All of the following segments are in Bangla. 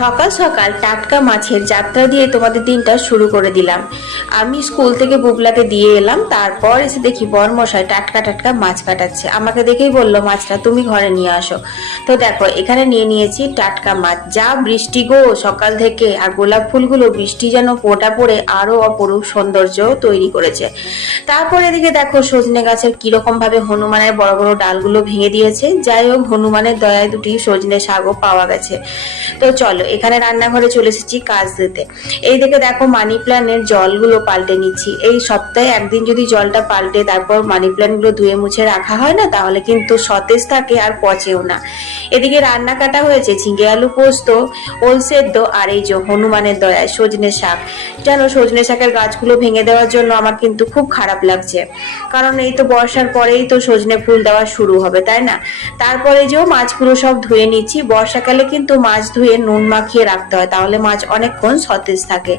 সকাল সকাল টাটকা মাছের যাত্রা দিয়ে তোমাদের দিনটা শুরু করে দিলাম। আমি স্কুল থেকে বুবলাকে দিয়ে এলাম, তারপর এসে দেখি বরমশাই টাটকা টাটকা মাছ কাটাচ্ছে। আমাকে দেখেই বললো, মাছটা তুমি ঘরে নিয়ে আসো। তো দেখো এখানে নিয়ে নিয়েছি টাটকা মাছ। যা বৃষ্টি গো সকাল থেকে, আর গোলাপ ফুলগুলো বৃষ্টি যেন ফোঁটা পড়ে আরো অপরূপ সৌন্দর্য তৈরি করেছে। তারপর এদিকে দেখো সজনে গাছের কিরকম ভাবে হনুমানের বড় বড় ডালগুলো ভেঙে দিয়েছে। যাই হোক, হনুমানের দয়ায় দুটি সজনে শাকও পাওয়া গেছে। তো চলো এখানে রান্নাঘরে চলে এসেছি কাজ দিতে। এই দিকে দেখো মানি প্ল্যান্টের জলগুলো পাল্টে নিচ্ছি। এই সপ্তাহে একদিন যদি জলটা পাল্টে তারপর মানি প্ল্যান্ট গুলো ধুয়ে মুছে রাখা হয় না, তাহলে কিন্তু সতেজ থাকে আর পচেও না। এদিকে রান্না কাটা হয়েছে ঝিঙে আলু পোস্ত, ওল সেদ্ধ, আর এই যে হনুমানের দয়ায় সজনে শাক। জানো, সজনে শাকের গাছগুলো ভেঙে দেওয়ার জন্য আমার কিন্তু খুব খারাপ লাগছে, কারণ এই তো বর্ষার পরেই তো সজনে ফুল দেওয়া শুরু হবে, তাই না? তারপরে যে মাছগুলো সব ধুয়ে নিচ্ছি। বর্ষাকালে কিন্তু মাছ ধুয়ে নুন মাখিয়ে রাখতে হয়, তাহলে মাছ অনেকক্ষণ সতেজ থাকে।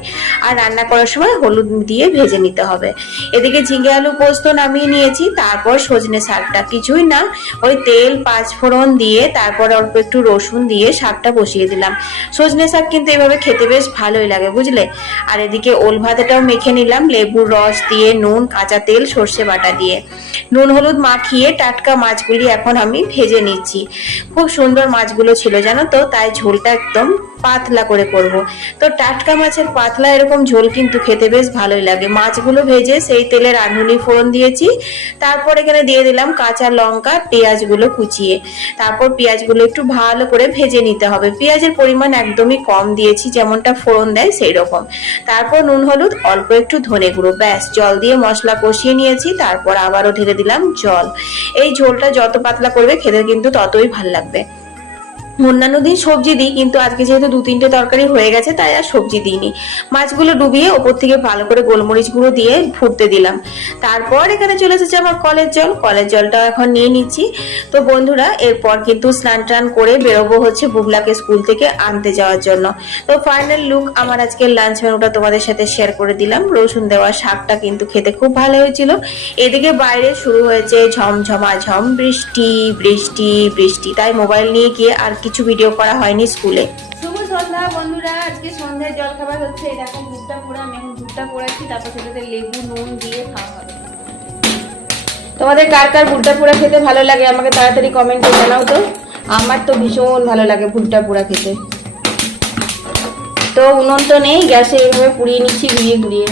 আর রান্না করার সময় হলুদ দিয়ে ভেজে নিতে হবে। এদিকে ঝিঙে আলু পোস্ত নামিয়ে নিয়েছি। তারপর সজনে শাকটা কিছুই না, ওই তেল পাঁচফোড়ন দিয়ে তারপর অল্প একটু রসুন দিয়ে শাকটা বসিয়ে দিলাম। সজনে শাক কিন্তু এভাবে খেতে বেশ ভালোই লাগে, বুঝলে। আর এদিকে ওল ভাতেটাও মেখে নিলাম লেবুর রস দিয়ে, নুন, কাঁচা তেল, সর্ষে বাটা দিয়ে। নুন হলুদ মাখিয়ে টাটকা মাছগুলি এখন আমি ভেজে নিচ্ছি। খুব সুন্দর মাছগুলো ছিল জানো তো, তাই ঝোলটা একদম পাতলা করে করব। তো টাটকা মাছের পাতলা এরকম ঝোল কিন্তু খেতে বেশ ভালোই লাগে। মাছগুলো ভেজে সেই তেলে রাঁধুনি ফোড়ন দিয়েছি। তারপর এখানে দিয়ে দিলাম কাঁচা লঙ্কা, পেঁয়াজগুলো কুচিয়ে। তারপর পেঁয়াজগুলো একটু ভালো করে ভেজে নিতে হবে। পেঁয়াজের পরিমাণ একদমই কম দিয়েছি, যেমনটা ফোড়ন দেয় সেই রকম। তারপর নুন হলুদ, অল্প একটু ধনে গুঁড়ো, ব্যাস। জল দিয়ে মশলা কষিয়ে নিয়েছি। তারপর আবারও ঢেলে দিলাম জল। এই ঝোলটা যত পাতলা করবে খেতে কিন্তু ততই ভাল লাগবে। অন্যান্য দিন সবজি দিই, কিন্তু আজকে যেহেতু 2-3টে তরকারি হয়ে গেছে তাই আর সবজি দিইনি। মাছগুলো ডুবিয়ে ওপর থেকে ভালো করে গোলমরিচ গুঁড়ো দিয়ে ফুটতে দিলাম। তারপর এখানে চলে এসেছে আমার কলের জল। কলের জলটা এখন নিয়ে নিচ্ছি। তো বন্ধুরা, এরপর কিন্তু স্নান টান করে বেরোবো হচ্ছে বুবলাকে স্কুল থেকে আনতে যাওয়ার জন্য। তো ফাইনাল লুক আমার আজকের লাঞ্চ মেনুটা তোমাদের সাথে শেয়ার করে দিলাম। রসুন দেওয়া শাকটা কিন্তু খেতে খুব ভালো হয়েছিল। এদিকে বাইরে শুরু হয়েছে ঝমঝমাঝম বৃষ্টি বৃষ্টি বৃষ্টি, তাই মোবাইল নিয়ে গিয়ে আর কিছু ভিডিও করা হয়নি স্কুলে। শুভ সন্ধ্যা বন্ধুরা, আজকে সন্ধ্যার জলখাবার হচ্ছে এরকম ভুট্টা পোড়া। আমি এখন ভুট্টা পোড়াচ্ছি, তারপর সেটাতে লেবু নুন দিয়ে খাওয়া হবে। তোমাদের কার কার ভুট্টা পোড়া খেতে ভালো লাগে আমাকে তাড়াতাড়ি কমেন্টে জানাও তো। আমার তো ভীষণ ভালো লাগে ভুট্টা পোড়া খেতে। তো উনুন তো নেই, গ্যাসে এইভাবে পুড়িয়ে নিচ্ছি ঘুরিয়ে ঘুরিয়ে।